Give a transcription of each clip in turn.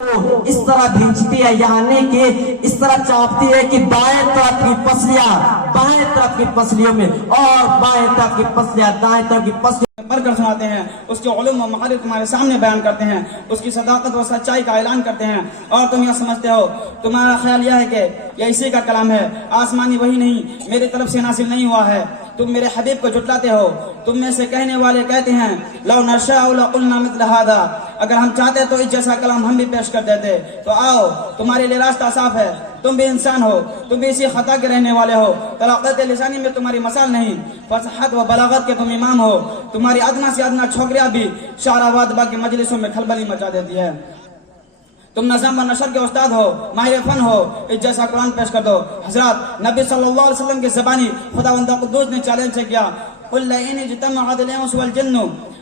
اس طرح بھینچتی ہے یعنی کہ اس طرح چاپتی ہے کہ بائیں طرف کی پسلیاں بائیں طرف کی پسلیوں میں اور بائیں طرف کی پسلیاں دائیں طرف کی پسلیوں پڑھ کر سناتے ہیں، اس کے علوم و معارف تمہارے سامنے بیان کرتے ہیں، اس کی صداقت و سچائی کا اعلان کرتے ہیں، اور تم یہ سمجھتے ہو، تمہارا خیال یہ ہے کہ یہ اسی کا کلام ہے، آسمانی وہی نہیں، میری طرف سے نازل نہیں ہوا ہے، تم میرے حبیب کو جھٹلاتے ہو۔ تم میں سے کہنے والے کہتے ہیں لو نشاء لقلنا مثل هذا، اگر ہم چاہتے تو اس جیسا کلام ہم بھی پیش کر دیتے۔ تو آؤ، تمہارے لیے راستہ صاف ہے، تم بھی انسان ہو، تم بھی اسی خطا کے رہنے والے ہو، طلاقت لسانی میں تمہاری مثال نہیں، فصاحت و بلاغت کے تم امام ہو، تمہاری ادنا سے ادنا چھوکریاں بھی شعراواد باقی مجلسوں میں کھلبلی مچا دیتی ہے۔ تم نظم و نشر کے استاد ہو، ماہر فن ہو، اس جیسا قرآن پیش کر دو۔ حضرات نبی صلی اللہ علیہ وسلم کی زبانی خداوند قدوس نے چیلنج سے کیا، قل لئن اجتمعت الانس والجن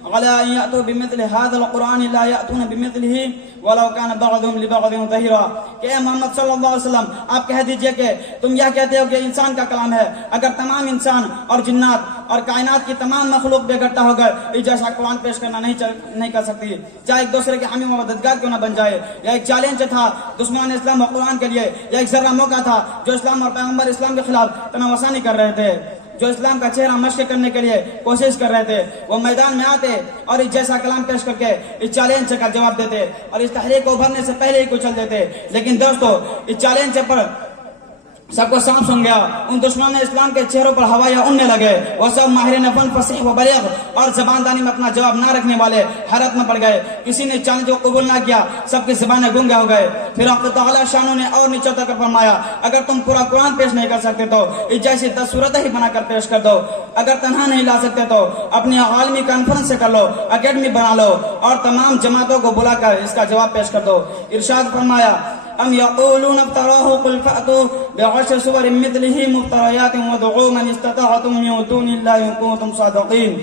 على ان ياتوا بمثل هذا القران لا ياتون بمثله ولو كان بعضهم لبعض ظهيرا، کہ اے محمد صلی اللہ علیہ وسلم آپ کہہ دیجئے کہ تم یہ کہتے ہو کہ انسان کا کلام ہے، اگر تمام انسان اور جنات اور کائنات کی تمام مخلوق بے گٹا ہو گئے اس جیسا قرآن پیش کرنا نہیں کر سکتی، چاہے ایک دوسرے کے حامی و مددگار کیوں نہ بن جائے۔ یہ ایک چیلنج تھا دشمنان اسلام و قرآن کے لیے، یہ ایک ذرہ موقع تھا جو اسلام اور پیغمبر اسلام کے خلاف تناوسانی کر رہے تھے، جو اسلام کا چہرہ مشق کرنے کے لیے کوشش کر رہے تھے، وہ میدان میں آتے اور اس جیسا کلام پیش کر کے اس چیلنج کا جواب دیتے اور اس تحریک کو ابھرنے سے پہلے ہی کچل دیتے۔ لیکن دوستو، اس چیلنج پر سب کو سانپ سن گیا، ان دشمنان اسلام کے چہروں پر ہوائیاں اڑنے لگے، وہ سب ماہرین فن فصیح و بلیغ اور زبان دانی میں اپنا جواب نہ رکھنے والے حیرت میں پڑ گئے، کسی نے چیلنج کو قبول نہ کیا، سب کی زبانیں گونگے ہو گئے۔ پھر اللہ تعالی شانوں نے اور نیچے تک فرمایا، اگر تم پورا قرآن پیش نہیں کر سکتے تو اس جیسی 10 صورتیں ہی بنا کر پیش کر دو، اگر تنہا نہیں لا سکتے تو اپنی عالمی کانفرنس سے کر لو، اکیڈمی بنا لو اور تمام جماعتوں کو بلا کر اس کا جواب پیش کر دو۔ ارشاد فرمایا، ام یقولون افتراه قل فأتوا بعشر سور مثله مفتریات وادعوا من استطعتم من دون الله ان کنتم صادقین۔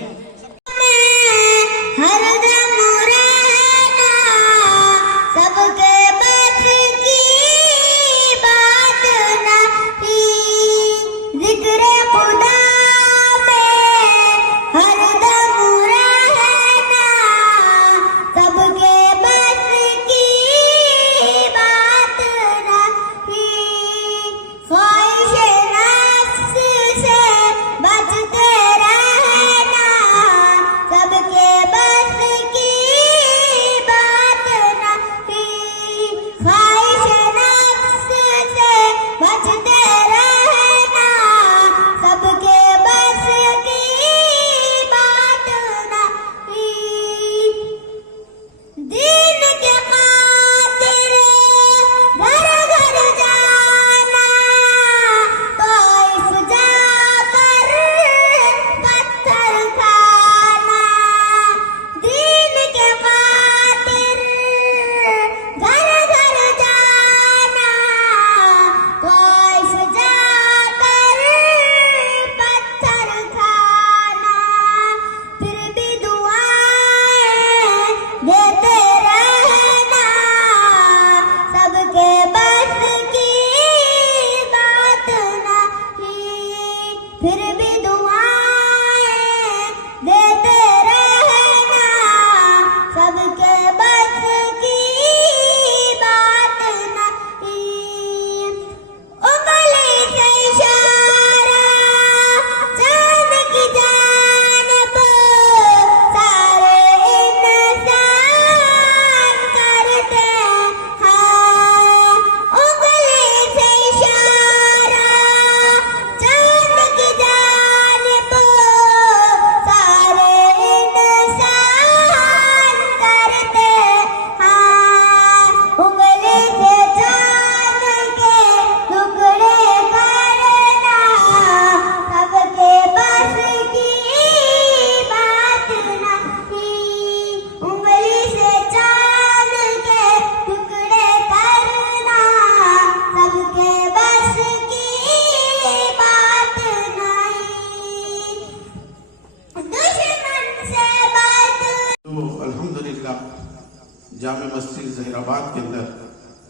جامع مسجد ظہیر آباد کے اندر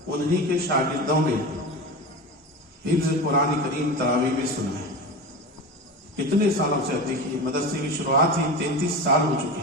انہی کے شاگردوں نے حفظ قرآن کریم تراویح میں سنا ہے۔ کتنے سالوں سے دیکھیے مدرسے کی شروعات ہی 33 سال ہو چکے،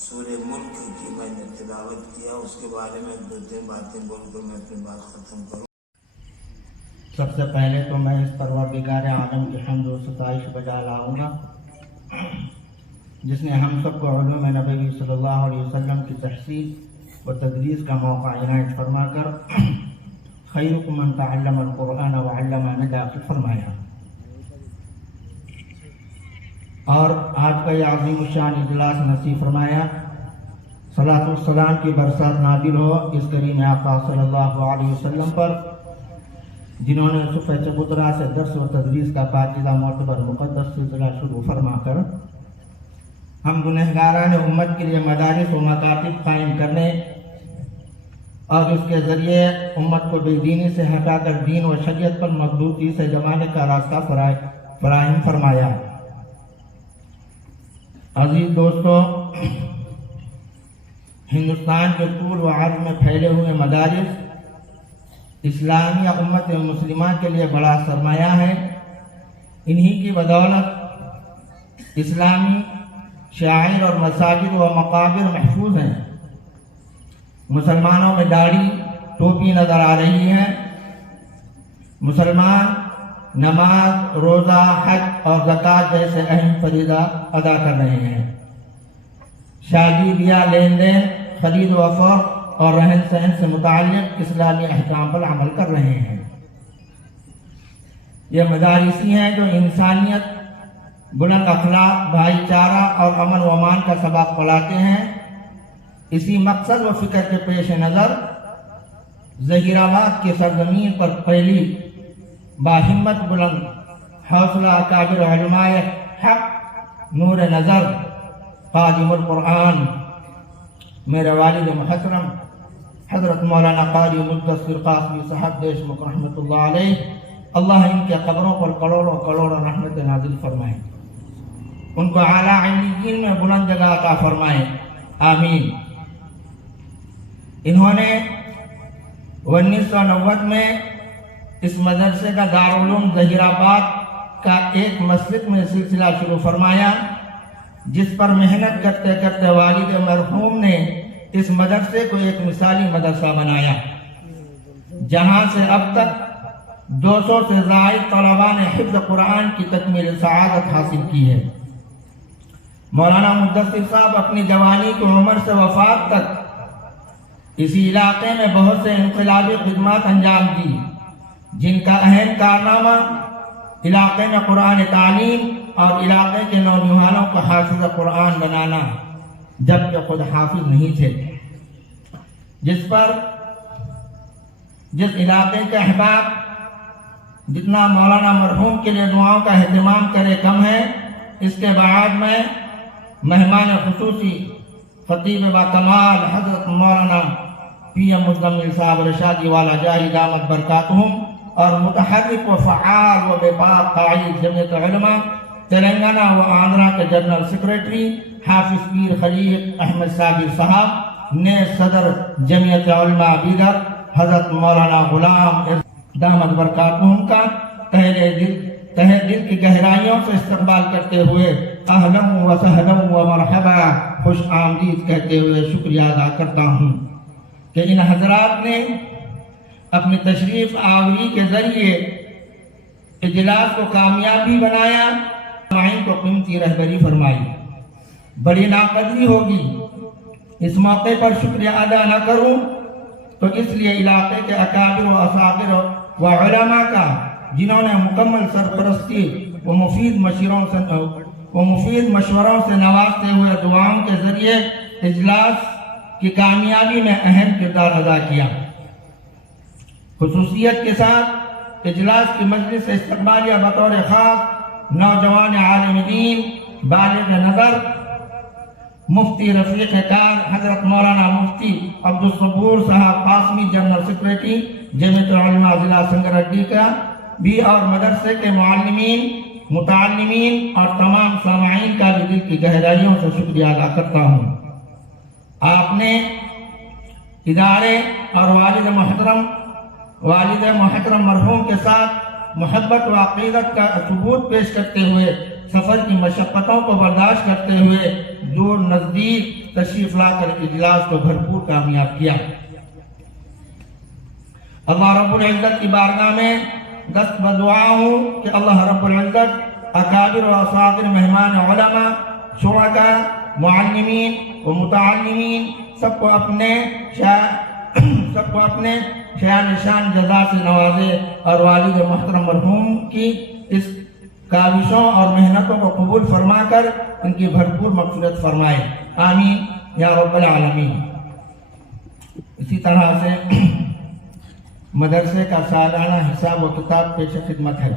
سورہ ملک کی میں نے تلاوت کیا، اس کے بارے میں 2-3 باتیں بول کر میں اپنی بات ختم کروں۔ سب سے پہلے تو میں اس پروردگار عالم کی حمد و ستائش بجا لاؤں گا جس نے ہم سب کو علوم نبوی صلی اللہ علیہ وسلم کی تحصیل و تدریس کا موقع عنایت فرما کر خیرکم من تعلم القرآن وعلمہ میں داخل فرمایا، اور آج کا یہ عظیم الشان اجلاس نصیب فرمایا۔ صلاۃ والسلام کی برسات نازل ہو اس کریم آقا صلی اللہ علیہ وسلم پر جنہوں نے صفحہ چبوترا سے درس و تدریس کا پاکیزہ معتبر مقدس سلسلہ شروع فرما کر ہم گنہگاران امت کے لیے مدارس و مکاتب قائم کرنے اور اس کے ذریعے امت کو بے دینی سے ہٹا کر دین و شریعت پر مضبوطی سے جمانے کا راستہ فراہم فرمایا۔ عزیز دوستو، ہندوستان کے طول و عرض میں پھیلے ہوئے مدارس اسلامیہ امت مسلمہ کے لیے بڑا سرمایہ ہے۔ انہی کی بدولت اسلامی شاعر اور مساجد و مقابر محفوظ ہیں۔ مسلمانوں میں داڑھی ٹوپی نظر آ رہی ہے۔ مسلمان نماز، روزہ، حج اور زکوٰۃ جیسے اہم فریضہ ادا کر رہے ہیں۔ شادی بیاہ، لین دین، خرید و فروخت اور رہن سہن سے متعلق اسلامی احکام پر عمل کر رہے ہیں۔ یہ مدارسی ہیں جو انسانیت، بلند اخلاق، بھائی چارہ اور امن و امان کا سبق پڑھاتے ہیں۔ اسی مقصد و فکر کے پیش نظر ظہیر آباد کی سرزمین پر پہلی باہمت، بلند حوصلہ اکابر علماء حق، نور نظر، خادم القرآن میرے والد محترم حضرت مولانا قاری مدثر قاسمی صاحب دیشمکھ رحمۃ اللہ علیہ، اللہ ان کے قبروں پر کروڑوں کروڑوں رحمت نازل فرمائے، ان کو اعلیٰ علیین میں بلند جگہ عطا فرمائے، آمین۔ انہوں نے 1990 میں اس مدرسے کا دارالعلوم ظہیر آباد کا ایک مسجد میں سلسلہ شروع فرمایا، جس پر محنت کرتے کرتے والد مرحوم نے اس مدرسے کو ایک مثالی مدرسہ بنایا، جہاں سے اب تک 200 سے زائد طلباء نے حفظ قرآن کی تکمیل سعادت حاصل کی ہے۔ مولانا مدثر صاحب اپنی جوانی کی عمر سے وفات تک اسی علاقے میں بہت سے انقلابی خدمات انجام دی، جن کا اہم کارنامہ علاقے میں قرآن تعلیم اور علاقے کے نوجوانوں کو حافظ قرآن بنانا، جبکہ خود حافظ نہیں تھے، جس علاقے کے احباب جتنا مولانا مرحوم کے لیے دعاؤں کا اہتمام کرے کم ہے۔ اس کے بعد میں مہمان خصوصی خطیب با کمال حضرت مولانا پی ایم مزمل صاحب رشادی والا جاہی دامت برکاتہم اور متحرک و فعال و بے باک قائد جمعیت علماء تلنگانہ و آندھرا کے جنرل سیکریٹری حافظ پیر خلیق احمد صابر صاحب نے صدر جمعیت علماء بیدر حضرت مولانا غلام دامت برکاتہم کا تہہ دل کی گہرائیوں سے استقبال کرتے ہوئے اہلا و سہلا و مرحبا، خوش آمدید کہتے ہوئے شکریہ ادا کرتا ہوں کہ ان حضرات نے اپنی تشریف آوری کے ذریعے اجلاس کو کامیابی بنایا، سامعین کو قیمتی رہبری فرمائی۔ بڑی ناقدری ہوگی اس موقع پر شکریہ ادا نہ کروں تو اس لیے علاقے کے اکابر و اصاغر و علماء کا، جنہوں نے مکمل سرپرستی و مفید مشوروں سے نوازتے ہوئے دعاؤں کے ذریعے اجلاس کی کامیابی میں اہم کردار ادا کیا۔ خصوصیت کے ساتھ اجلاس کی مجلس استقبالیہ بطور خاص نوجوان عالم دین بالغ نظر مفتی رفیق کار حضرت مولانا مفتی عبدالصبور صاحب قاسمی جنرل سیکریٹری جمعیت علماء ضلع سنگریڈی کا بھی، اور مدرسے کے معلمین، متعلمین اور تمام سامعین کا بھی دل کی گہرائیوں سے شکریہ ادا کرتا ہوں۔ آپ نے ادارے اور والد محترم مرحوم کے ساتھ محبت و عقیدت کا ثبوت پیش کرتے ہوئے، سفر کی مشقتوں کو برداشت کرتے ہوئے دور نزدیک تشریف لا کر اجلاس کو بھرپور کامیاب کیا۔ اللہ رب العزت کی بارگاہ میں دست بدعا ہوں کہ اللہ رب العزت اکابر و اصاغر مہمان علماء، شرکاء، معلمین و متعلمین سب کو اپنے شان نشان جزا سے نوازے، اور والد محترم مرحوم کی اس کاوشوں اور محنتوں کو قبول فرما کر ان کی بھرپور مغفرت فرمائے، آمین یا رب العالمین۔ اسی طرح سے مدرسے کا سالانہ حساب و کتاب پیش خدمت ہے۔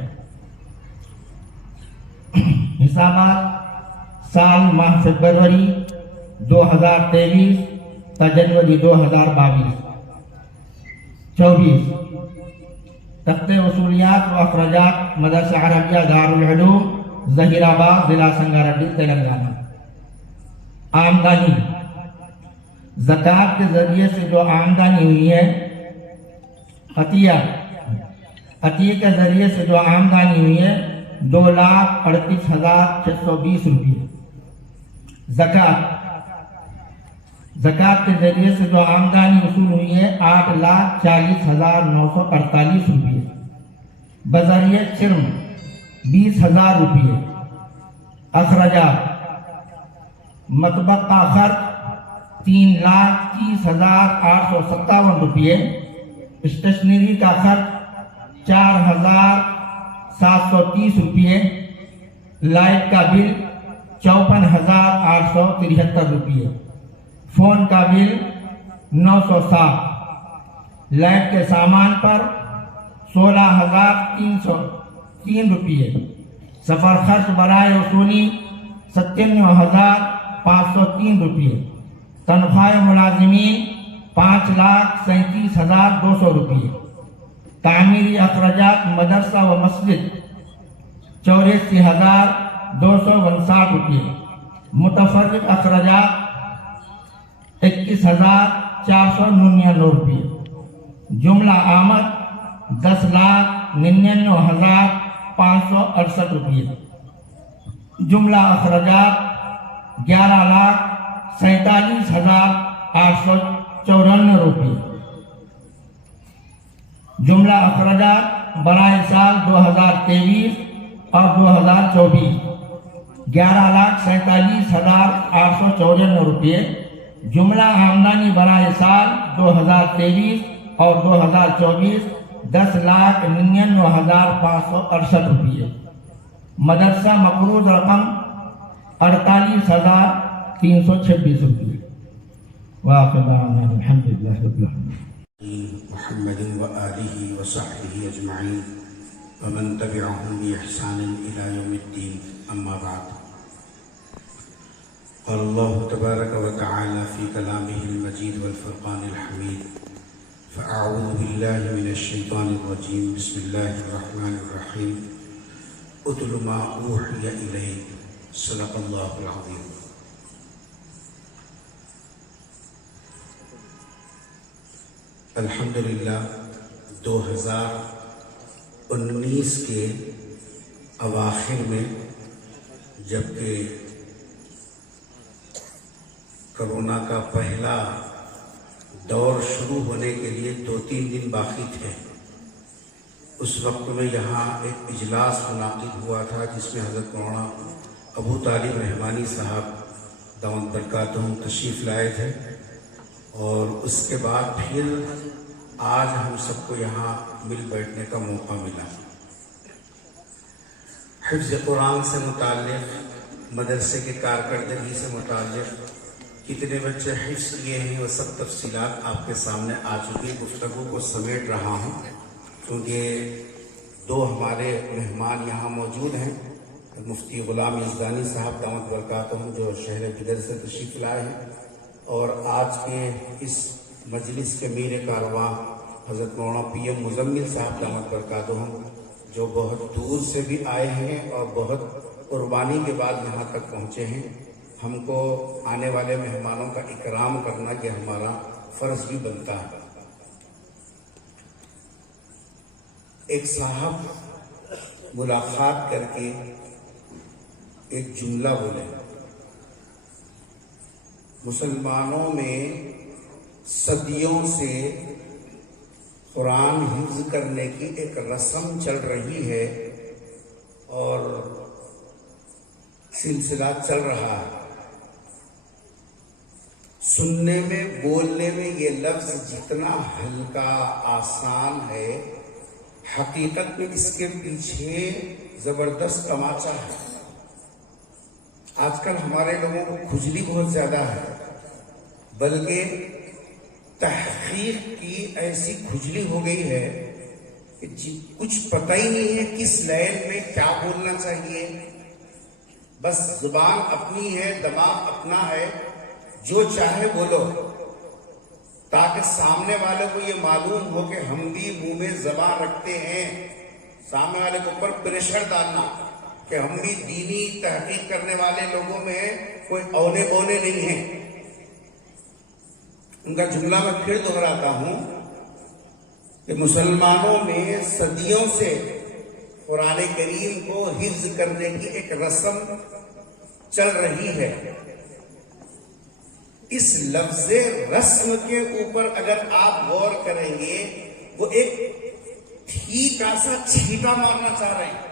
حسابات سال ماہ فروری 2023 تا جنوری 2024 تختے وصولیات و اخراجات مدرسہ عربیہ دارالعلوم ظہیر آباد ضلع سنگاریڈی تلنگانہ۔ آمدنی زکوٰۃ کے ذریعے سے جو آمدنی ہوئی ہے، عطیہ کے ذریعے سے جو آمدنی ہوئی ہے 2,38,620 روپئے۔ زکوٰۃ کے ذریعے سے جو آمدنی وصول ہوئی ہے 8,40,948 روپئے۔ بذریعہ شرم 20,000 روپئے۔ اخراجات مطبخ کا خرچ 3,30,857 روپئے۔ اسٹیشنری کا خرچ 4,730 روپئے۔ لائٹ کا بل 54,873 روپئے۔ فون کا بل 907۔ لیب کے سامان پر 16,303 روپئے۔ سفر خرچ برائے وصولی 97,503 روپئے۔ تنخواہ ملازمین 5,37,200 روپئے۔ تعمیری اخراجات مدرسہ و مسجد 84,259 روپئے۔ متفرق اخراجات 21,499 روپئے۔ جملہ آمد 10,99,568 روپئے۔ جملہ اخراجات 11,47,894 روپئے۔ جملہ اخراجات برائے سال 2023 اور 2024 11,47,894 روپئے۔ جملہ آمدنی برائے سال 2023 اور 2024 10,99,568 روپئے۔ مدرسہ مقروض رقم 48,326 روپئے۔ وآخر دعوانا الحمد للہ رب العالمین۔ محمد وآلہ وصحبہ اجمعین ومن تبعهم بإحسان إلى يوم الدين أما بعد قال الله تبارك وتعالى في كلامه المجيد والفرقان الحميد فأعوذ بالله من الشيطان الرجيم بسم الله الرحمن الرحيم اتل ما أوحي إليك صدق الله العظيم۔ الحمدللہ 2019 کے اواخر میں جبکہ کرونا کا پہلا دور شروع ہونے کے لیے 2-3 دن باقی تھے، اس وقت میں یہاں ایک اجلاس منعقد ہوا تھا جس میں حضرت مولانا ابو طالب رحمانی صاحب دامت برکاتہم تشریف لائے تھے، اور اس کے بعد پھر آج ہم سب کو یہاں مل بیٹھنے کا موقع ملا۔ حفظ قرآن سے متعلق، مدرسے کے کارکردگی سے متعلق کتنے بچے حفظ کیے ہیں وہ سب تفصیلات آپ کے سامنے آ چکی۔ گفتگو کو سمیٹ رہا ہوں کیونکہ 2 ہمارے مہمان یہاں موجود ہیں، مفتی غلام یزدانی صاحب دامت برکاتہم جو شہر بدر سے تشریف لائے ہیں، اور آج کے اس مجلس کے میر کارواں حضرت مولانا پی ایم مزمل صاحب دامت برکاتہم جو بہت دور سے بھی آئے ہیں اور بہت قربانی کے بعد یہاں تک پہنچے ہیں۔ ہم کو آنے والے مہمانوں کا اکرام کرنا یہ ہمارا فرض بھی بنتا ہے۔ ایک صاحب ملاقات کر کے ایک جملہ بولے، مسلمانوں میں صدیوں سے قرآن حفظ کرنے کی ایک رسم چل رہی ہے اور سلسلہ چل رہا ہے. سننے میں بولنے میں یہ لفظ جتنا ہلکا آسان ہے، حقیقت میں اس کے پیچھے زبردست تماچا ہے. آج کل ہمارے لوگوں کو کھجلی بہت زیادہ ہے، بلکہ تحقیق کی ایسی کھجلی ہو گئی ہے کہ کچھ پتہ ہی نہیں ہے کس لائن میں کیا بولنا چاہیے. بس زبان اپنی ہے، دماغ اپنا ہے، جو چاہے بولو، تاکہ سامنے والے کو یہ معلوم ہو کہ ہم بھی منہ میں زبان رکھتے ہیں. سامنے والے کے اوپر پریشر ڈالنا کہ ہم بھی دینی تحقیق کرنے والے لوگوں میں کوئی اونے بونے نہیں ہیں. ان کا جملہ میں پھر دہراتا ہوں کہ مسلمانوں میں صدیوں سے قرآن کریم کو حفظ کرنے کی ایک رسم چل رہی ہے. اس لفظ رسم کے اوپر اگر آپ غور کریں گے، وہ ایک ٹھیکا سا چھیٹا مارنا چاہ رہے ہیں.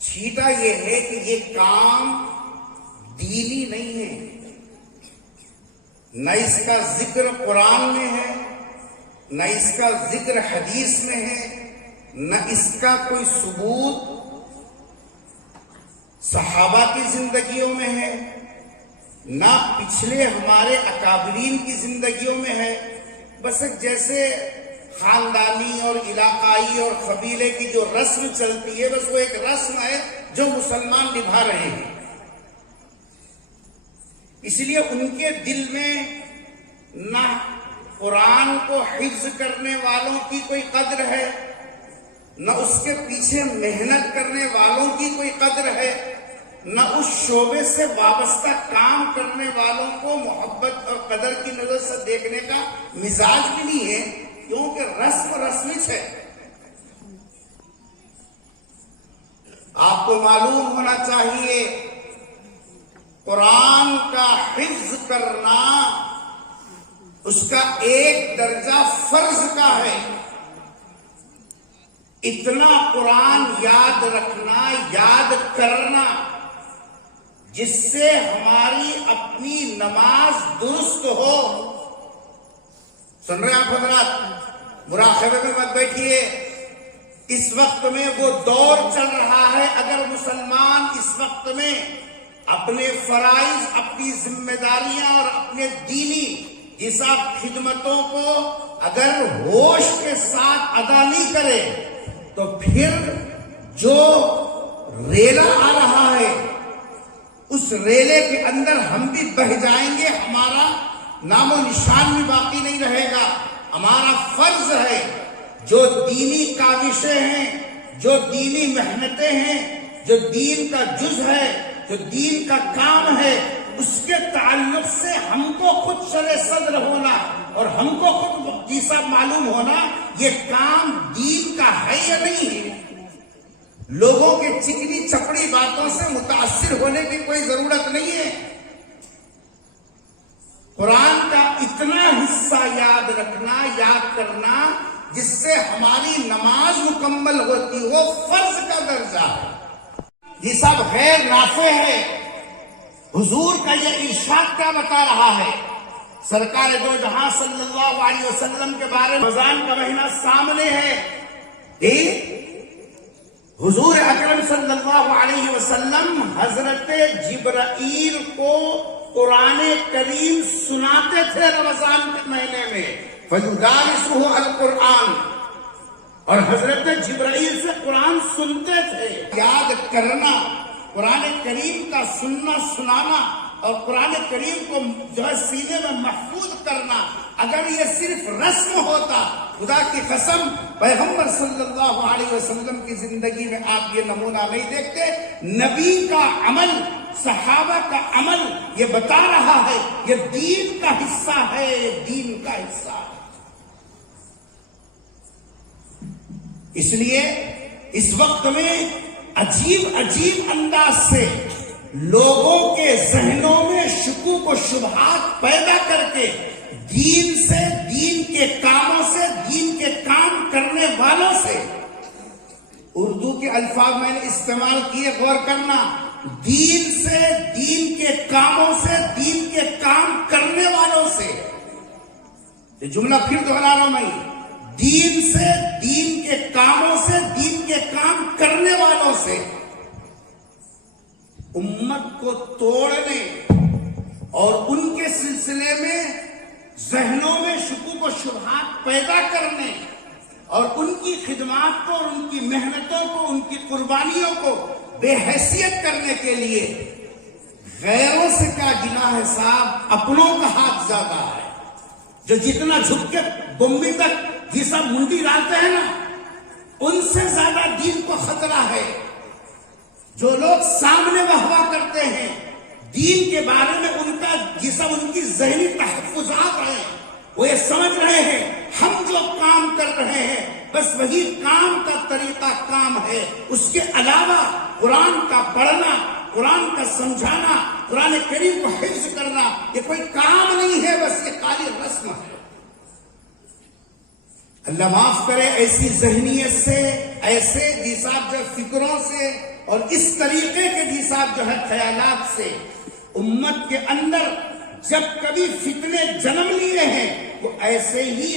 چھیٹا یہ ہے کہ یہ کام دینی نہیں ہے، نہ اس کا ذکر قرآن میں ہے، نہ اس کا ذکر حدیث میں ہے، نہ اس کا کوئی ثبوت صحابہ کی زندگیوں میں ہے، نہ پچھلے ہمارے اکابرین کی زندگیوں میں ہے. بس جیسے خاندانی اور علاقائی اور قبیلے کی جو رسم چلتی ہے، بس وہ ایک رسم ہے جو مسلمان نبھا رہے ہیں. اس لیے ان کے دل میں نہ قرآن کو حفظ کرنے والوں کی کوئی قدر ہے، نہ اس کے پیچھے محنت کرنے والوں کی کوئی قدر ہے، نہ اس شعبے سے وابستہ کام کرنے والوں کو محبت اور قدر کی نظر سے دیکھنے کا مزاج بھی نہیں ہے، کیونکہ رسم رسمچ ہے. آپ کو معلوم ہونا چاہیے قرآن کا حفظ کرنا اس کا ایک درجہ فرض کا ہے. اتنا قرآن یاد رکھنا، یاد کرنا، جس سے ہماری اپنی نماز درست ہو. سن رہے آپ حضرات؟ مراقبے میں مت بیٹھیے. اس وقت میں وہ دور چل رہا ہے، اگر مسلمان اس وقت میں اپنے فرائض، اپنی ذمہ داریاں اور اپنے دینی حساب خدمتوں کو اگر ہوش کے ساتھ ادا نہیں کرے تو پھر جو ریلا آ رہا ہے اس ریلے کے اندر ہم بھی بہہ جائیں گے، ہمارا نام و نشان بھی باقی نہیں رہے گا. ہمارا فرض ہے جو دینی کاوشیں ہیں، جو دینی محنتیں ہیں، جو دین کا جز ہے، جو دین کا کام ہے، اس کے تعلق سے ہم کو خود شرع صدر ہونا اور ہم کو خود جیسا معلوم ہونا یہ کام دین کا ہے یا نہیں ہے. لوگوں کے چکنی چپڑی باتوں سے متاثر ہونے کی کوئی ضرورت نہیں ہے. قرآن کا اتنا حصہ یاد رکھنا، یاد کرنا جس سے ہماری نماز مکمل ہوتی ہو، فرض کا درجہ ہے. یہ سب غیر نافع ہے. حضور کا یہ ارشاد کیا بتا رہا ہے؟ سرکار دو جہاں صلی اللہ علیہ وسلم کے بارے میں رمضان کا مہینہ سامنے ہے. حضور اکرم صلی اللہ علیہ وسلم حضرت جبرائیل کو قرآن کریم سناتے تھے رمضان کے مہینے میں. فَيُدَارِسُهُ الْقُرْآنِ، اور حضرت جبرائیل سے قرآن سنتے تھے. یاد کرنا، قرآن کریم کا سننا سنانا اور قرآن کریم کو جو ہے سینے میں محفوظ کرنا، اگر یہ صرف رسم ہوتا، خدا کی قسم پیغمبر صلی اللہ علیہ وسلم کی زندگی میں آپ یہ نمونہ نہیں دیکھتے. نبی کا عمل، صحابہ کا عمل یہ بتا رہا ہے یہ دین کا حصہ ہے، یہ دین کا حصہ ہے. اس لیے اس وقت میں عجیب عجیب انداز سے لوگوں کے ذہنوں میں شکوک و شبہات پیدا کر کے دین سے، دین کے کاموں سے، دین کے کام کرنے والوں سے، اردو کے الفاظ میں نے استعمال کیے، غور کرنا، دین سے، دین کے کاموں سے، دین کے کام کرنے والوں سے، یہ جملہ پھر دوہرا رہا ہوں میں، دین سے، دین کے کاموں سے، دین کے کام کرنے والوں سے امت کو توڑنے اور ان کے سلسلے میں ذہنوں میں شکوک و شبہات پیدا کرنے اور ان کی خدمات کو اور ان کی محنتوں کو، ان کی قربانیوں کو بے حیثیت کرنے کے لیے غیروں سے کیا گناہ ہے صاحب، اپنوں کا ہاتھ زیادہ ہے۔ جو جتنا جھک کے بمبی تک یہ سب منڈی ڈالتے ہیں نا، ان سے زیادہ دین کو خطرہ ہے۔ جو لوگ سامنے واہ کرتے ہیں دین کے بارے میں، ان کا یہ سب ان کی ذہنی تحفظات ہیں، وہ یہ سمجھ رہے ہیں ہم جو کام کر رہے ہیں بس وہی کام کا طریقہ کام ہے، اس کے علاوہ قرآن کا پڑھنا، قرآن کا سمجھانا، قرآن کریم کو حفظ کرنا یہ کوئی کام نہیں ہے، بس یہ خالی رسم ہے۔ اللہ معاف کرے ایسی ذہنیت سے، ایسے جیساب جو فکروں سے اور اس طریقے کے جیساب جو ہے خیالات سے امت کے اندر جب کبھی فتنے جنم لیے ہیں وہ ایسے ہی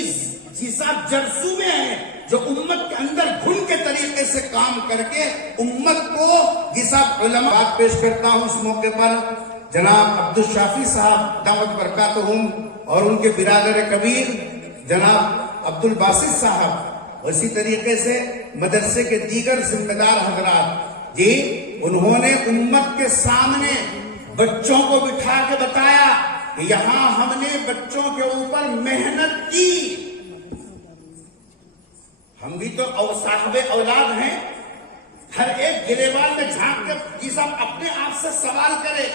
جیساب جرسومے ہیں جو امت کے اندر گھن کے طریقے سے کام کر کے امت کو جیساب علماء بات پیش کرتا ہوں اس موقع پر جناب عبدالشافی صاحب دعوت برکاتہم اور ان کے برادر کبیر جناب عبدالباسط صاحب، اسی طریقے سے مدرسے کے دیگر ذمہ دار حضرات، جی انہوں نے امت کے سامنے بچوں کو بٹھا کے بتایا کہ یہاں ہم نے بچوں کے اوپر محنت کی، ہم بھی تو صاحب اولاد ہیں، ہر ایک گریبان میں جھانک کے جی صاحب اپنے آپ سے سوال کرے،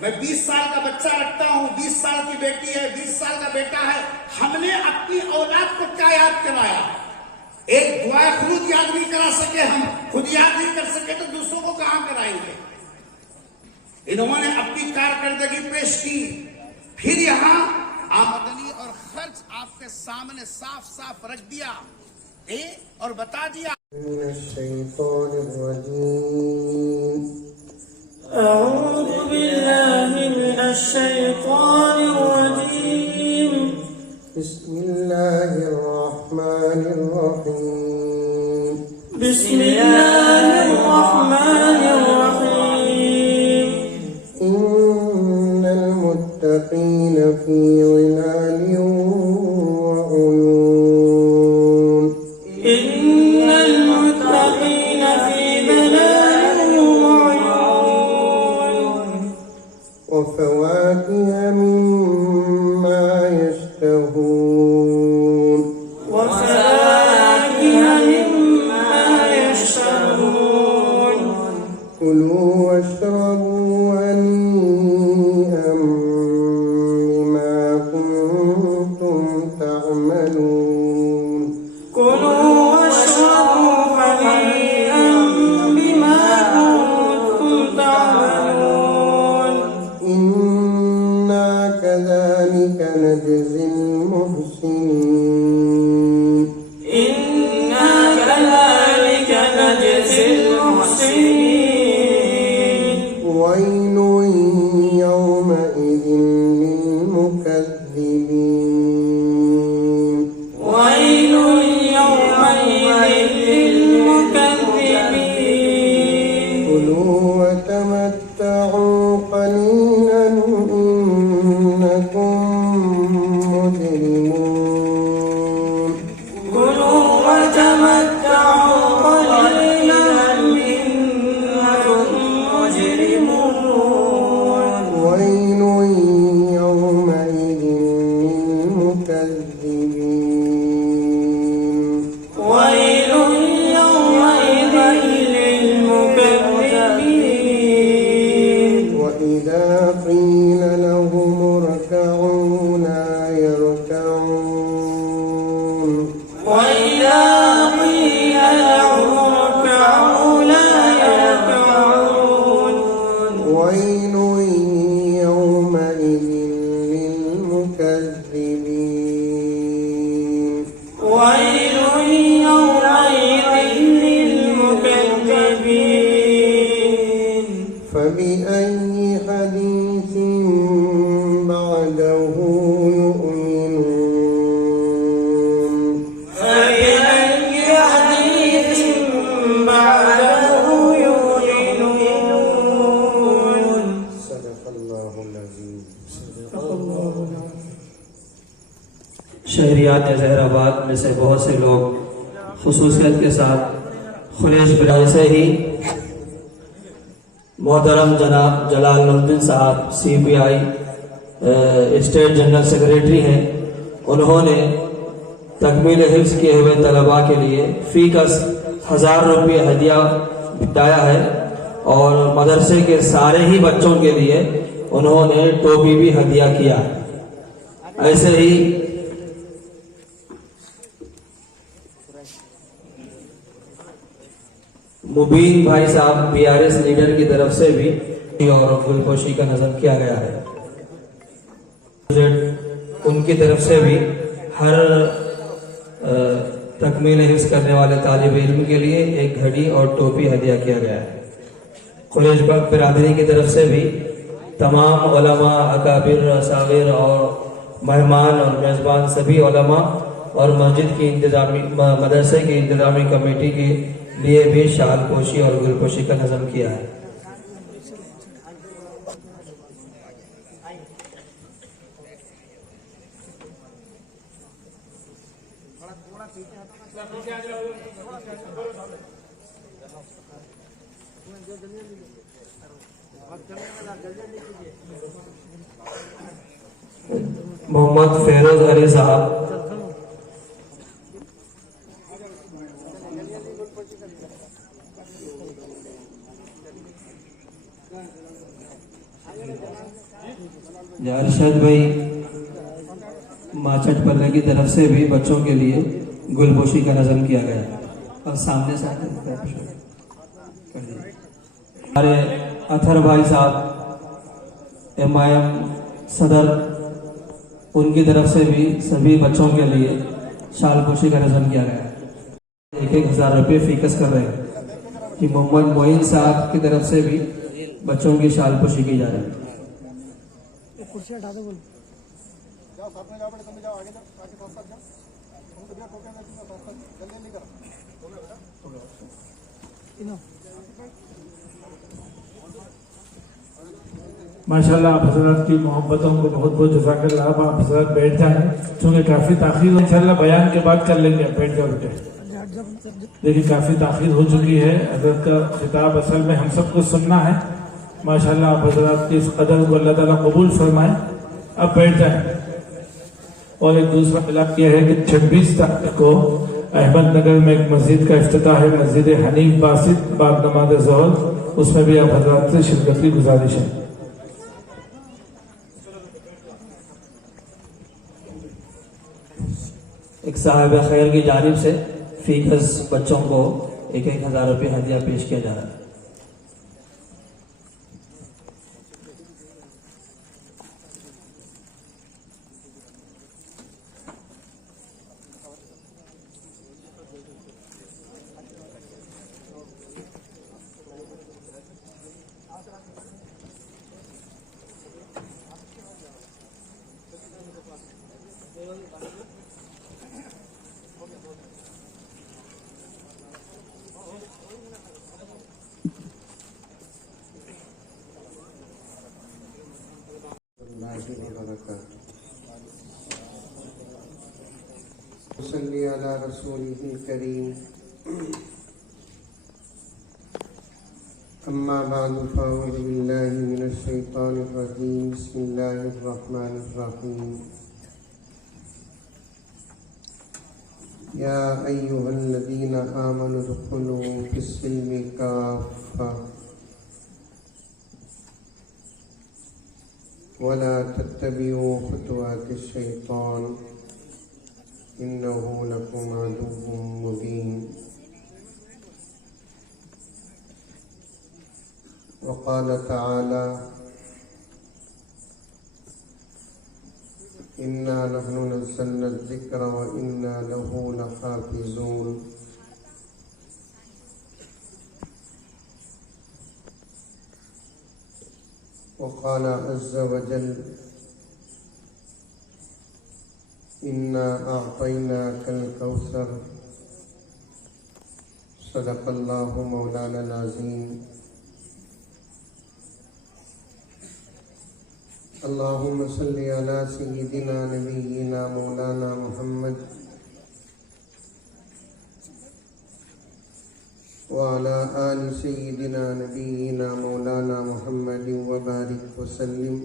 میں 20 سال کا بچہ رکھتا ہوں، 20 سال کی بیٹی ہے، 20 سال کا بیٹا ہے، ہم نے اپنی اولاد کو کیا یاد کرایا؟ ایک دعا خود یاد نہیں کرا سکے، ہم خود یاد نہیں کر سکے تو دوسروں کو کہاں کرائیں گے؟ انہوں نے اپنی کارکردگی پیش کی، پھر یہاں آمدنی اور خرچ آپ کے سامنے صاف صاف رکھ دیا اور بتا دیا۔ من الشیطان الرجیم أعوذ بالله من الشيطان الرجيم بسم الله الرحمن الرحیم بسم الله الرحمن الرحيم إن المتقين في ظلال وعيون إن المتقين في ظلال وعيون وفواكه مما يشتهون وفواكه مما يشتهون كلوا واشربوا هنيئا بما كنتم تعملون كلوا واشربوا هنيئا بما كنتم تعملون إنا كذلك نجزي المحسنين إنا كذلك نجزي المحسنين ويل يومئذ للمكذبين ويل يومئذ للمكذبين كلوا وتمتعوا قليلا إنكم مجرمون كلوا وتمتعوا قليلا إنكم مجرمون ويل يومئذ للمكذبين ويل يومئذ للمكذبين وإذا قيل لهم اركعوا لا يركعون وإذا قيل لهم اركعوا لا يركعون حديث بعده يؤمنون فبأي حديث بعده يؤمنون صدق الله العظيم. شہریات ظہیر آباد میں سے بہت سے لوگ خصوصیت کے ساتھ خریش برائے سے ہی محترم جناب جلال الدین صاحب CPI اسٹیٹ جنرل سیکریٹری ہیں. انہوں نے تکمیل حفظ کیے ہوئے طلباء کے لیے فی کس 1000 روپے ہدیہ بتایا ہے اور مدرسے کے سارے ہی بچوں کے لیے انہوں نے ٹوپی بھی ہدیہ کیا. ایسے ہی مبین بھائی صاحب PRS لیڈر کی طرف سے بھی اور گلپوشی کا نظم کیا گیا ہے. ان کی طرف سے بھی ہر تکمیل حفظ کرنے والے طالب علم کے لیے ایک گھڑی اور ٹوپی ہدیہ کیا گیا ہے. قریش باغ برادری کی طرف سے بھی تمام علماء اکابر اصاغر اور مہمان اور میزبان سبھی علماء اور مسجد کی انتظامی مدرسے کی انتظامی کمیٹی کے لیے بھی شال پوشی اور گل پوشی کا نظم کیا ہے. محمد فیروز علی صاحب ارشد بھائی ماچٹ پلے کی طرف سے بھی بچوں کے لیے گل پوشی کا نظم کیا گیا ہے. اور سامنے سے ہمارے اطہر بھائی صاحب MIM صدر ان کی طرف سے بھی سبھی بچوں کے لیے شال پوشی کا نظم کیا گیا ہے. 1000 روپے فیکس کر رہے ہیں کہ محمد معین صاحب کی طرف سے بھی بچوں کی شال پوشی کی جا رہی ہے. ماشاءاللہ آپ حضرات کی محبتوں کو بہت بہت جزاک اللہ. آپ حضرات بیٹھ جائیں چونکہ کافی تاخیر ہو. انشاءاللہ بیان کے بعد کر لیں گے. بیٹھ جاؤ بیٹے. دیکھیں کافی تاخیر ہو چکی ہے. حضرت کا خطاب اصل میں ہم سب کو سننا ہے. ماشاءاللہ آپ حضرات کی اس قدر کو اللہ تعالیٰ قبول فرمائے. اب بیٹھ جائیں. اور ایک دوسرا ملاپ یہ ہے کہ 26 تاریخ کو احمد نگر میں ایک مسجد کا افتتاح ہے, مسجد حنیف باسط, بعد نماز ظہر. اس میں بھی آپ حضرات سے شرکت کی گزارش ہے. ایک صاحب خیر کی جانب سے فی کس بچوں کو 1000 روپے ہدیہ پیش کیا جا رہا ہے. صلی علی رسولہ الکریم. اما بعد فاعوذ باللہ من الشیطان الرجیم. بسم اللہ الرحمن الرحیم. یا ایہا الذین آمنوا ادخلوا فی السلم کافہ ولا تتبعوا خطوات الشیطان انه لكم عدو مبین. وقال تعالى إنا نحن نزلنا الذكر وإنا له لحافظون. وقال عز وجل إنا أعطيناك الكوثر صدق الله مولانا العظيم اللهم صل على سيدنا نبينا مولانا محمد وعلى آل سيدنا نبينا مولانا محمد وبارك وسلم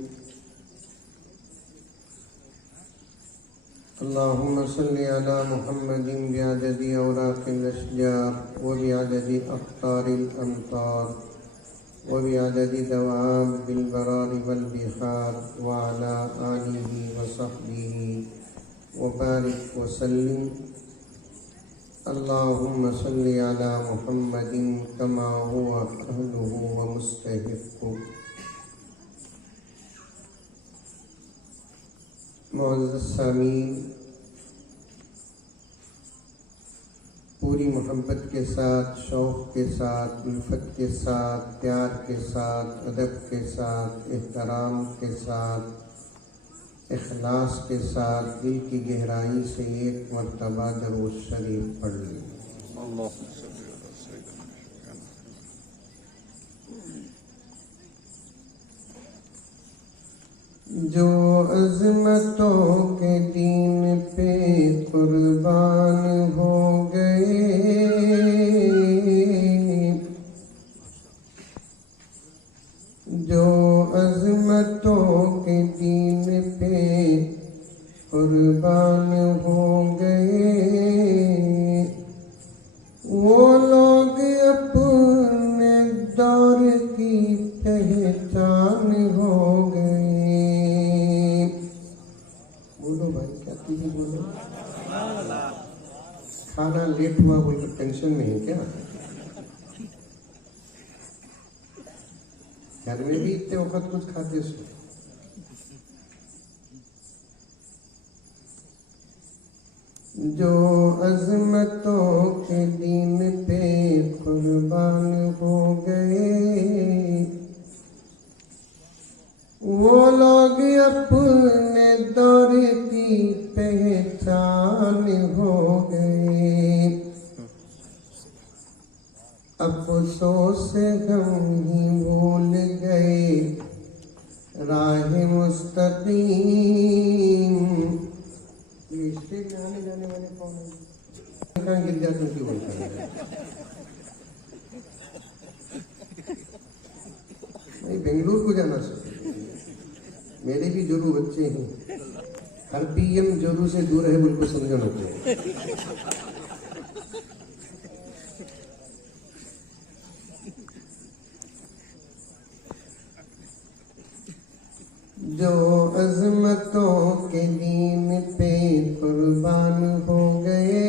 اللهم صل على محمد بعدد أوراق الأشجار وبعدد أقطار الأمطار وبعدد دواب البرار والبحار وعلى آله وصحبه وبارك وسلم اللهم صل على محمد كما هو أهله ومستحق. معزز سامعین، پوری محبت کے ساتھ، شوق کے ساتھ، الفت کے ساتھ، پیار کے ساتھ، ادب کے ساتھ، احترام کے ساتھ، اخلاص کے ساتھ، دل کی گہرائی سے ایک مرتبہ درود شریف پڑھ لیں. جو عظمتوں کے دین پہ قربان ہو گئے، جو عظمتوں کے دین پہ قربان ہو گئے، وہ لوگ اپنے دور کی پہچان ہو گئے. بولو بھائی، کیا تیجی بولو. کھانا لیٹ ہوا بول کر ٹینشن میں ہے کیا؟ گھر میں بھی اتنے وقت کچھ کھاتے سو. جو عظمتوں کے دین پہ قربان ہو گئے، وہ لوگ اپنے دور کی پہچان ہو گئے. افسوس ہم ہی بھول گئے راہ مستقیم. یہ اسٹیج میں آنے جانے والے کون ہیں؟ کہاں گر جاتے ہیں؟ کیوں بولتا ہے؟ میں بنگلور کو جانا سکتا، میرے بھی جورو بچے ہیں. ہر پی ایم جورو سے دور ہے بالکل سمجھنا چاہیے. جو عظمتوں کے دین پہ قربان ہو گئے،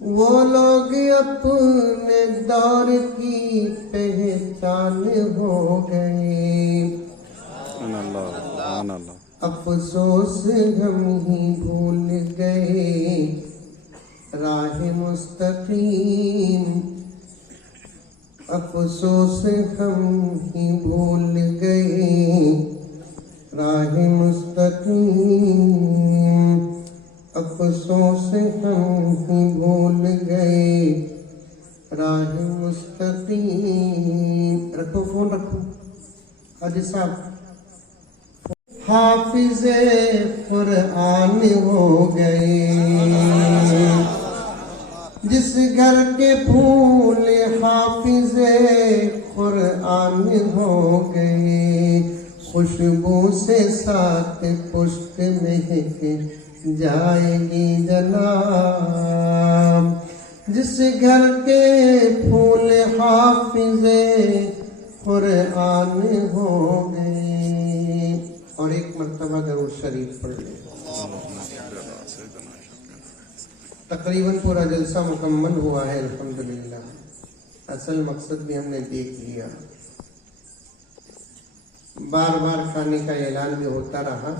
وہ لوگ اپنے دور کی پہچان ہو گئے. افسوس ہم ہی بھول گئے راہ مستقیم. افسوس ہم ہی بھول گئے راہ مستقیم. افسوس ہم ہی بھول گئے راہ مستقیم. رکھو فون رکھو. حاجی صاحب، حافظ قرآن ہو گئے. جس گھر کے پھول حافظ قرآن ہو گئے، خوشبو سے ساتھ پشت مہک جائے گی جناب. جس گھر کے پھول حافظ قرآن ہو گئے. اور ایک مرتبہ درود شریف پڑھ لیں. تقریباً پورا جلسہ مکمل ہوا ہے الحمدللہ. اصل مقصد بھی ہم نے دیکھ لیا. بار بار کھانے کا اعلان بھی ہوتا رہا،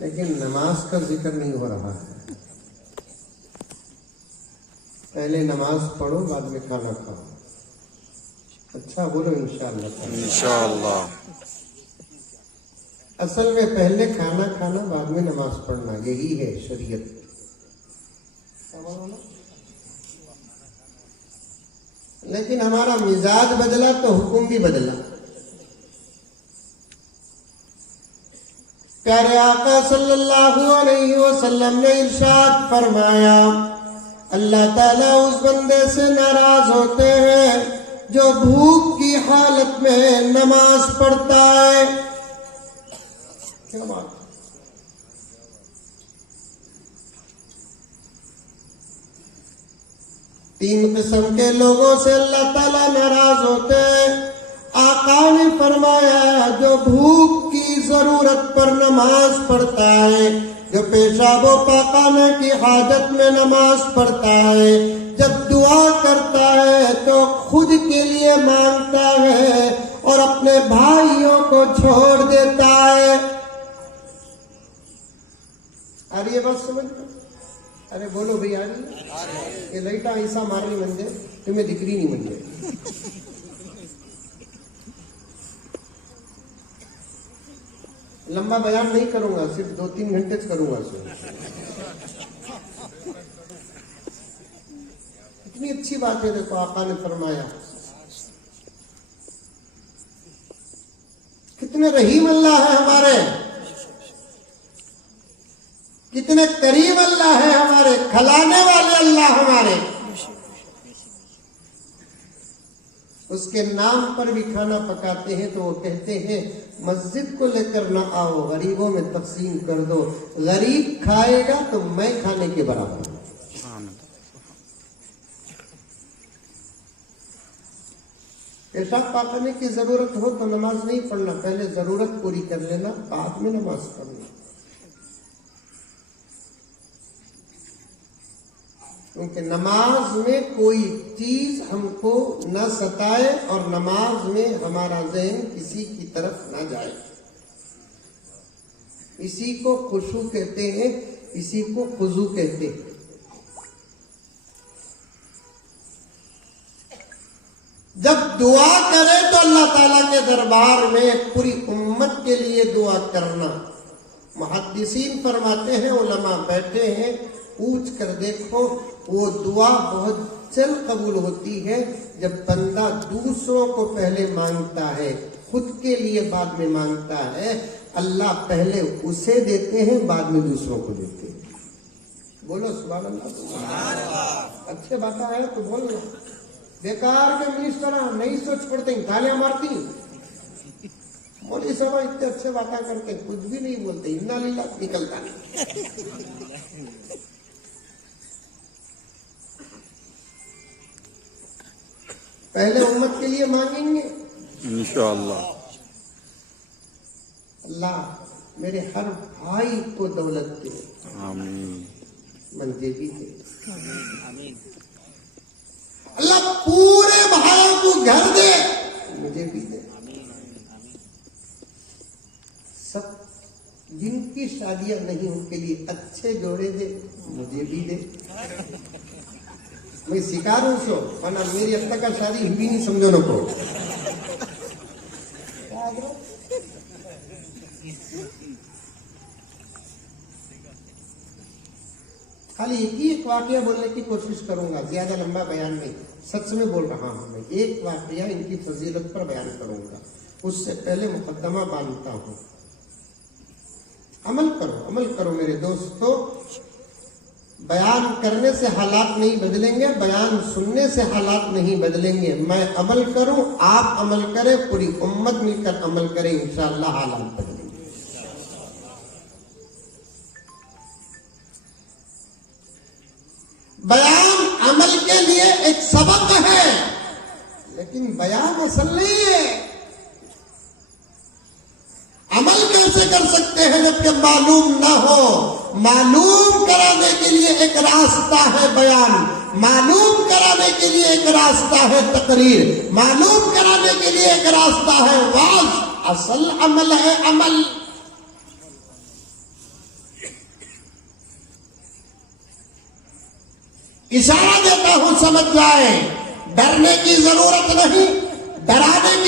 لیکن نماز کا ذکر نہیں ہو رہا ہے. پہلے نماز پڑھو، بعد میں کھانا کھاؤ. اچھا بولو انشاءاللہ. اصل میں پہلے کھانا کھانا بعد میں نماز پڑھنا، یہی ہے شریعت. لیکن ہمارا مزاج بدلا تو حکم بھی بدلا. پیارے آقا صلی اللہ علیہ وسلم نے ارشاد فرمایا اللہ تعالیٰ اس بندے سے ناراض ہوتے ہیں جو بھوک کی حالت میں نماز پڑھتا ہے. کیا بات؟ تین قسم کے لوگوں سے اللہ تعالیٰ ناراض ہوتے ہیں. آقا نے فرمایا جو بھوک کی ضرورت پر نماز پڑھتا ہے، جو پیشاب و پاخانہ کی حاجت میں نماز پڑھتا ہے، جب دعا کرتا ہے تو خود کے لیے مانگتا ہے اور اپنے بھائیوں کو چھوڑ دیتا ہے. آ رہی ہے بات سمجھ؟ ارے بولو بھائی آ رہی؟ یہ لائٹا ایسا مارنی بن جائے تمہیں دکری نہیں بن جائے. لمبا بیان نہیں کروں گا، صرف 2-3 گھنٹے کروں گا. اتنی اچھی بات ہے. دیکھو آقا نے فرمایا کتنے رحیم اللہ ہے ہمارے، کتنے کریم اللہ ہے ہمارے، کھلانے والے اللہ ہمارے. اس کے نام پر بھی کھانا پکاتے ہیں تو وہ کہتے ہیں مسجد کو لے کر نہ آؤ، غریبوں میں تقسیم کر دو. غریب کھائے گا تو میں کھانے کے برابر ہوں. پیشاب پاخانے کی ضرورت ہو تو نماز نہیں پڑھنا، پہلے ضرورت پوری کر لینا، بعد میں نماز پڑھنا. کیونکہ نماز میں کوئی چیز ہم کو نہ ستائے اور نماز میں ہمارا ذہن کسی کی طرف نہ جائے. اسی کو خشوع کہتے ہیں، اسی کو خضوع کہتے ہیں. جب دعا کرے تو اللہ تعالیٰ کے دربار میں پوری امت کے لیے دعا کرنا. محدثین فرماتے ہیں، علماء بیٹھے ہیں، پوچھ کر دیکھو وہ دعا بہت جلد قبول ہوتی ہے جب بندہ دوسروں کو پہلے مانگتا ہے، خود کے لیے بعد میں مانگتا ہے. اللہ پہلے اسے دیتے ہیں، بعد میں دوسروں کو دیتے ہیں. بولو سبحان اللہ. اچھے باتیں ہیں تو بولنا. بیکار کے منسٹر نہیں سوچ پڑتے ہیں، تالیاں مارتی ہیں. مولوی صاحب اتنے اچھے باتیں کرتے ہیں، کچھ بھی نہیں بولتے، انا للہ نکلتا نہیں. پہلے امت کے لیے مانگیں گے انشاءاللہ. اللہ میرے ہر بھائی کو دولت دے، آمین. مجھے بھی دے، آمین. اللہ پورے بھائیوں کو گھر دے، مجھے بھی دے. سب جن کی شادیاں نہیں ان کے لیے اچھے جوڑے دے، مجھے بھی دے. میں سکھا ہوں سو ورنہ میری اب تک کا شادی بھی نہیں سمجھو نہ کو. خالی ایک واقعہ بولنے کی کوشش کروں گا، زیادہ لمبا بیان نہیں، سچ میں بول رہا ہوں. میں ایک واقعہ ان کی فضیلت پر بیان کروں گا، اس سے پہلے مقدمہ باندھتا ہوں. عمل کرو میرے دوستو. بیان کرنے سے حالات نہیں بدلیں گے، بیان سننے سے حالات نہیں بدلیں گے. میں عمل کروں، آپ عمل کریں، پوری امت مل کر عمل کریں، انشاءاللہ حالات بدلیں گے. بیان عمل کے لیے ایک سبق ہے، لیکن بیان اصل نہیں ہے. عمل کیسے کر سکتے ہیں جبکہ معلوم نہ ہو؟ معلوم کرانے کے لیے ایک راستہ ہے بیان، معلوم کرانے کے لیے ایک راستہ ہے تقریر، معلوم کرانے کے لیے ایک راستہ ہے واعظ. اصل عمل ہے عمل. اشارہ دیتا ہوں سمجھ جائیں، ڈرنے کی ضرورت نہیں.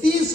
30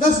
10,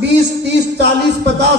20, 30, 40, 50,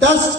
10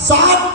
60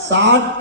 60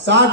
60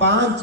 5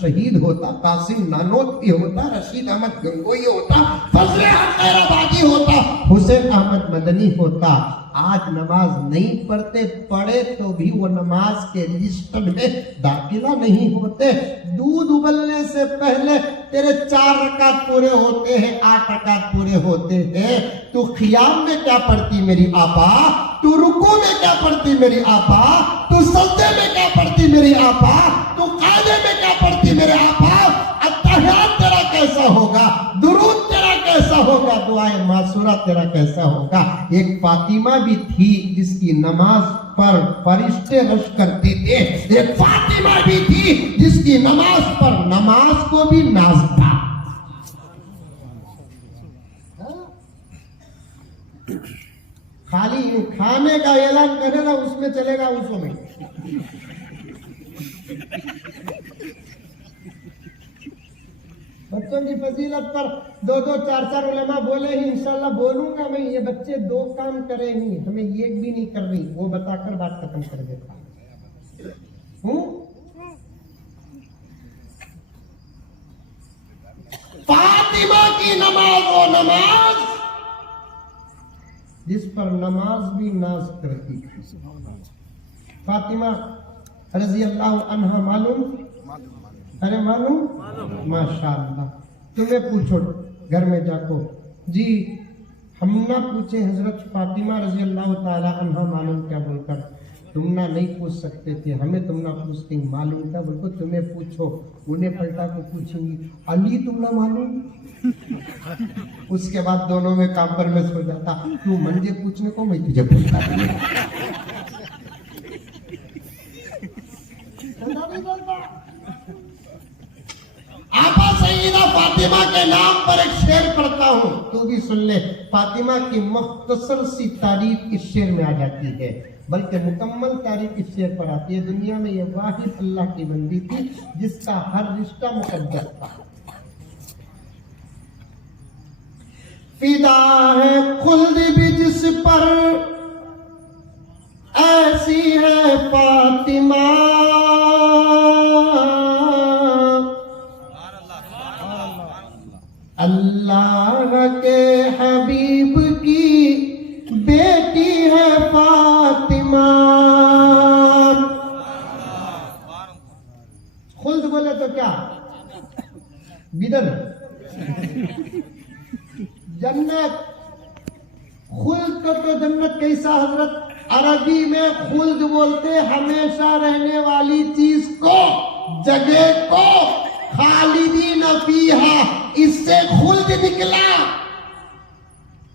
شہید ہوتا, قاسم نانوت بھی ہوتا, رشید احمد گنگوئی ہوتا, فضل حق خیرآبادی ہوتا, حسین احمد مدنی ہوتا. آج نماز نہیں پڑھتے, پڑھے تو بھی وہ نماز کے رجسٹر میں داخلہ نہیں ہوتے. دودھ ابلنے سے پہلے تیرے 4 رکعت پورے ہوتے ہیں, 8 رکعت پورے ہوتے ہیں. تو قیام میں کیا پڑھتی میری آپا, تو رکوع میں کیا پڑھتی میری آپا, تو سجدے میں کیا پڑھتی میری آپا, تو قاعدے میں کیا پڑھتی میرے آپا. اتحیات تیرا کیسا ہوگا, درود تیرا کیسا ہوگا, دعائے معصورہ تیرا کیسا ہوگا. ایک فاطمہ بھی تھی جس کی نماز پر فرشتے رش کرتے تھے. ایک فاطمہ بھی تھی جس کی نماز پر نماز کو بھی ناز تھا. خالی کھانے کا اعلان کرے نا, اس میں چلے گا اسوں میں. بچوں کی فضیلت پر 2 4 علماء بولے ہی, انشاءاللہ بولوں گا میں. یہ بچے 2 کام کریں ہی, ہمیں ایک بھی نہیں کر رہی, وہ بتا کر بات ختم کر دیتا ہوں. فاطمہ کی نماز وہ نماز جس پر نماز بھی ناز کرتی تھی. فاطمہ رضی اللہ عنہا معلوم, ارے معلوم, ماشاءاللہ. تمہیں پوچھو گھر میں جا کو, جی ہم نہ پوچھے حضرت فاطمہ رضی اللہ تعالی عنہا معلوم کیا بول کر, تم نہ نہیں پوچھ سکتے تھے, ہمیں تم نہ پوچھتے معلوم کیا بول کر. تمہیں پوچھو, انہیں پلٹا کو پوچھیں گی علی تم نہ معلوم. اس کے بعد دونوں میں کمپرومائز ہو جاتا, تو مجھے پوچھنے کو, میں تجھے پوچھتا. آپا سیدہ فاطمہ کے نام پر ایک شعر پڑھتا ہوں, تو بھی سن لے. فاطمہ کی مختصر سی تعریف اس شعر میں آ جاتی ہے, بلکہ مکمل تعریف اس شعر پر آتی ہے. دنیا میں یہ واحد اللہ کی بندی تھی جس کا ہر رشتہ مقدس تھا. فدا ہے خلد بھی جس پر, ایسی ہے فاطمہ. اللہ کے حبیب کی بیٹی ہے فاطمہ. خلد بولے تو کیا بدن, جنت. خلد کو تو جنت کیسا حضرت, عربی میں خلد بولتے ہمیشہ رہنے والی چیز کو, جگہ کو. خالدین فیہا, اس سے خلد نکلا.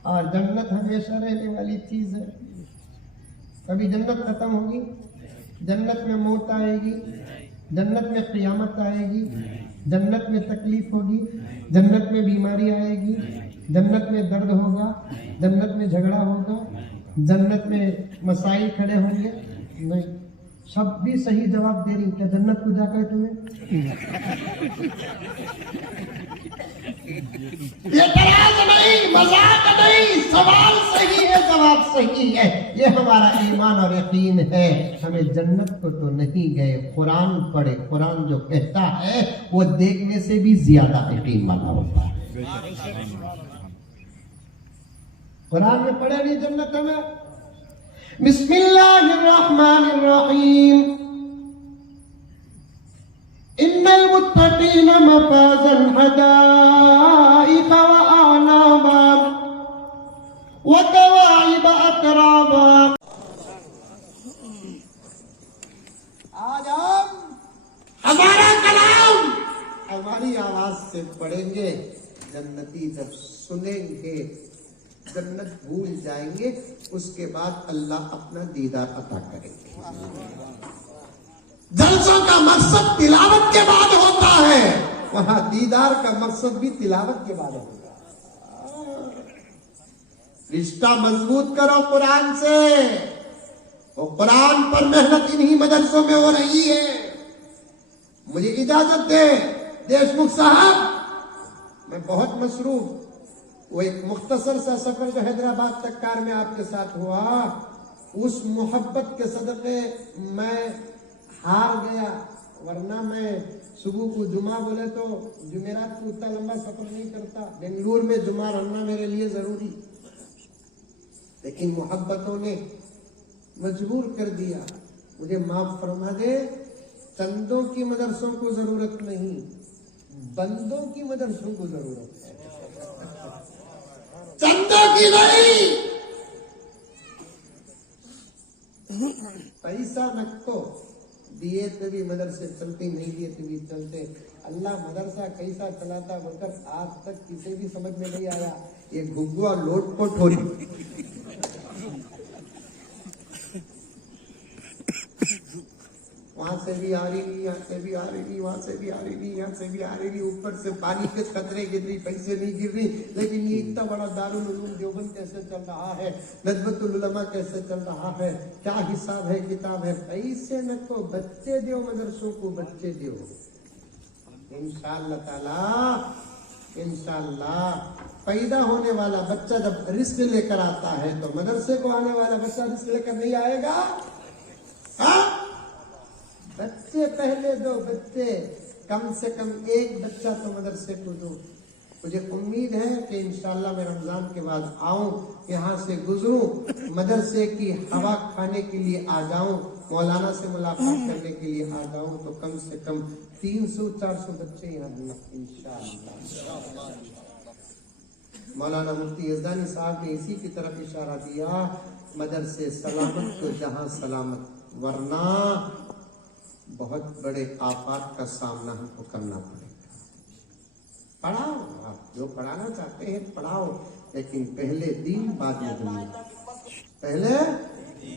اور جنت ہمیشہ رہنے والی چیز ہے. کبھی جنت ختم ہوگی, جنت میں موت آئے گی, جنت میں قیامت آئے گی, جنت میں تکلیف ہوگی, جنت میں بیماری آئے گی, جنت میں درد ہوگا, جنت میں جھگڑا ہوگا, جنت میں مسائل کھڑے ہوں گے. نہیں, سب بھی صحیح جواب دے رہی. کیا جنت کو جا کر تمہیں اعتراض نہیں, مذاق نہیں, سوال صحیح ہے, جواب صحیح ہے. یہ ہمارا ایمان اور یقین ہے. ہمیں جنت کو تو نہیں گئے, قرآن پڑھے. قرآن جو کہتا ہے وہ دیکھنے سے بھی زیادہ یقین والا ہوتا ہے. قرآن میں پڑھے نہیں جنت ہمیں. بسم اللہ الرحمن الرحیم. ان المتقین مفازا حدائق واعنابا وکواعب اترابا. آج ہم ہمارا کلام ہماری آواز سے پڑھیں گے. جنتی جب سنیں گے جنت بھول جائیں گے, اس کے بعد اللہ اپنا دیدار عطا کریں گے. جلسوں کا مقصد تلاوت کے بعد ہوتا ہے, وہاں دیدار کا مقصد بھی تلاوت کے بعد ہوگا. رشتہ مضبوط کرو قرآن سے. وہ قرآن پر محنت انہی مدرسوں میں ہو رہی ہے. مجھے اجازت دے دیشمکھ صاحب, میں بہت مصروف. وہ ایک مختصر سا سفر جو حیدرآباد تک کار میں آپ کے ساتھ ہوا, اس محبت کے صدقے میں ہار گیا. ورنہ میں صبح کو جمعہ بولے تو جمعرات کو اتنا لمبا سفر نہیں کرتا. بنگلور میں جمعہ رہنا میرے لیے ضروری, لیکن محبتوں نے مجبور کر دیا. مجھے معاف فرما دے, چندوں کی مدرسوں کو ضرورت نہیں, بندوں کی مدرسوں کو ضرورت ہے. چندوں کی نہیں, پیسہ نکو دیے تو بھی مدرسے چلتے, نہیں دیے تو بھی چلتے. اللہ مدرسہ کیسا چلاتا بول کر آج تک کسی بھی سمجھ میں نہیں آیا. یہ گھگوا لوٹ پوٹ ہو رہی, وہاں سے بھی آ رہی نہیں, یہاں سے بھی آ رہی نہیں, وہاں سے بھی آ رہی نہیں, یہاں سے بھی آ رہی نہیں. اوپر سے پانی کے قطرے گر رہی, پیسے نہیں گر رہی. لیکن یہ اتنا بڑا دارالعلوم دیوبند کیسے چل رہا ہے, ندوۃ العلماء کیسے چل رہا ہے, کیا حساب ہے کتاب ہے. پیسے نہ کو بچے دیو, مدرسوں کو بچے دیو. انشاءاللہ تعالی انشاءاللہ پیدا ہونے والا بچہ جب رزق لے کر آتا ہے تو مدرسے کو آنے والا بچہ رزق لے کر نہیں آئے گا. بچے پہلے دو, بچے کم سے کم ایک بچہ تو مدرسے کو دو. مجھے امید ہے کہ انشاءاللہ میں رمضان کے بعد آؤں, یہاں سے گزروں, مدرسے کی ہوا کھانے کے لیے آ جاؤں, مولانا سے ملاقات کرنے کے لیے آ جاؤں تو کم سے کم 300-400 بچے یہاں ہوں انشاءاللہ. مولانا مفتی یزدانی صاحب نے اسی کی طرف اشارہ دیا, مدرسے سلامت تو جہاں سلامت, ورنہ بہت بڑے آفات کا سامنا ہم کو کرنا پڑے گا. پڑھاؤ, آپ جو پڑھانا چاہتے ہیں پڑھاؤ, لیکن پہلے دین بعد میں دنیا. پہلے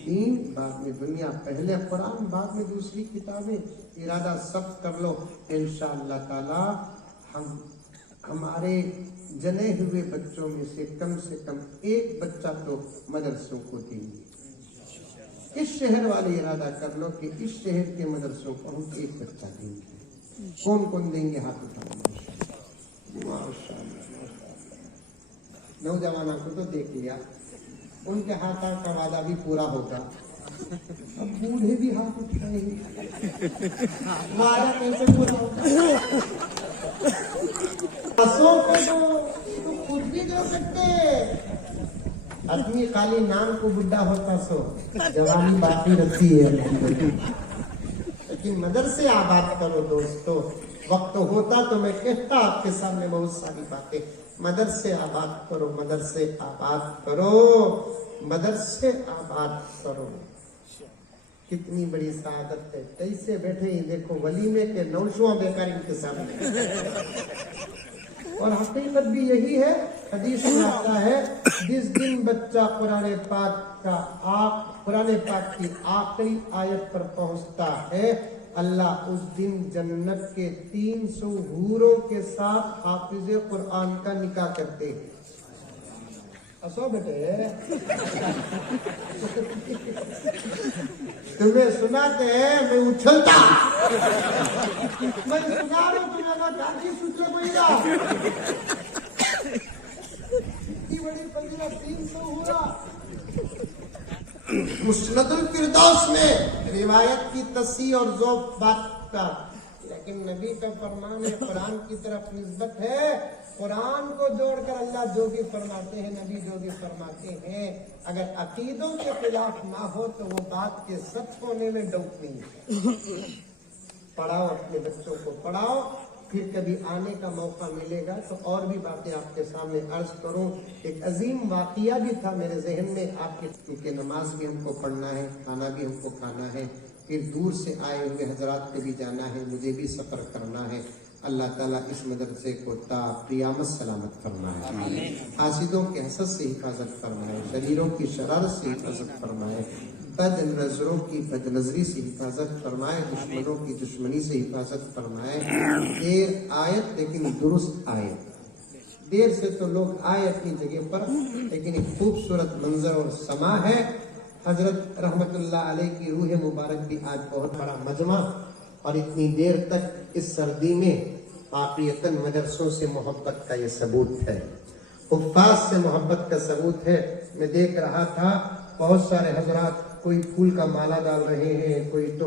دین بعد میں دنیا, پہلے قرآن بعد میں دوسری کتابیں. ارادہ سب کر لو, انشاءاللہ تعالی ہم ہمارے جنے ہوئے بچوں میں سے کم ایک بچہ تو مدرسوں کو دیں گے. اس شہر والے ارادہ کر لو کہ اس شہر کے مدرسوں کو ہم ایک بچہ دیں گے. کون کون دیں گے ہاتھ اٹھاؤ. نوجوانوں کو تو دیکھ لیا, ان کے ہاتھوں کا وعدہ بھی پورا ہوگا. اب بوڑھے بھی ہاتھ اٹھائیں گے, وعدہ کیسے پورا ہوگا. بسوں کو تو خود بھی دے سکتے. آدمی خالی نام کو بڈھا ہوتا سو جوانی باقی رہتی ہے, لیکن مدرسے آباد کرو دوستو. وقت ہوتا تو میں کہتا آپ کے سامنے بہت ساری باتیں. مدرسے آباد کرو, مدرسے آباد کرو, مدرسے آباد کرو. کتنی بڑی سعادت ہے. کیسے بیٹھے ہی دیکھو ولیمے کے نوشواں بیکار ان کے سامنے. اور حقیقت بھی یہی ہے, حدیث میں آتا ہے جس دن بچہ قرآن پاک کی آخری آیت پر پہنچتا ہے, اللہ اس دن جنت کے 300 حوروں کے ساتھ حافظ قرآن کا نکاح کرتے ہیں. اسو بیٹے تمہیں سناتے ہیں, میں اچھلتا, میں سنا رہا ہوں تمہیں کافی سوچے کوئی گا. اتنی بڑی فضیلت 300 ہورا. مسند الفردوس میں روایت کی تصحیح اور ذوق بات کا, لیکن نبی کا فرمان ہے, قرآن کی طرف نسبت ہے. قرآن کو جوڑ کر اللہ جو بھی فرماتے ہیں, نبی جو بھی فرماتے ہیں, اگر عقیدوں کے خلاف نہ ہو تو وہ بات کے سچ ہونے میں ڈاؤٹ نہیں ہے. پڑھاؤ, اپنے بچوں کو پڑھاؤ, پھر کبھی آنے کا موقع ملے گا تو اور بھی باتیں آپ کے سامنے عرض کروں. ایک عظیم واقعہ بھی تھا میرے ذہن میں آپ کے, کیونکہ نماز بھی ہم کو پڑھنا ہے, کھانا بھی ہم کو کھانا ہے, پھر دور سے آئے ہوئے حضرات کو بھی جانا ہے, مجھے بھی سفر کرنا ہے. اللہ تعالیٰ اس مدرسے کو تا قیامت سلامت فرمائے, حاسدوں کے حسد سے حفاظت فرمائے, شریروں کی شرارت سے حفاظت فرمائے, بد نظروں کی بد نظری سے حفاظت فرمائے, دشمنوں کی دشمنی سے حفاظت فرمائے. دیر آیت لیکن درست آیت. دیر سے تو لوگ آئے اپنی جگہ پر, لیکن ایک خوبصورت منظر اور سما ہے. حضرت رحمت اللہ علیہ کی روح مبارک بھی آج بہت بڑا مجمع, اور اتنی دیر تک اس سردی میں واقعتاً مدرسوں سے محبت کا یہ ثبوت ہے, حفاظ سے محبت کا ثبوت ہے. میں دیکھ رہا تھا بہت سارے حضرات کوئی پھول کا مالا ڈال رہے ہیں, کوئی تو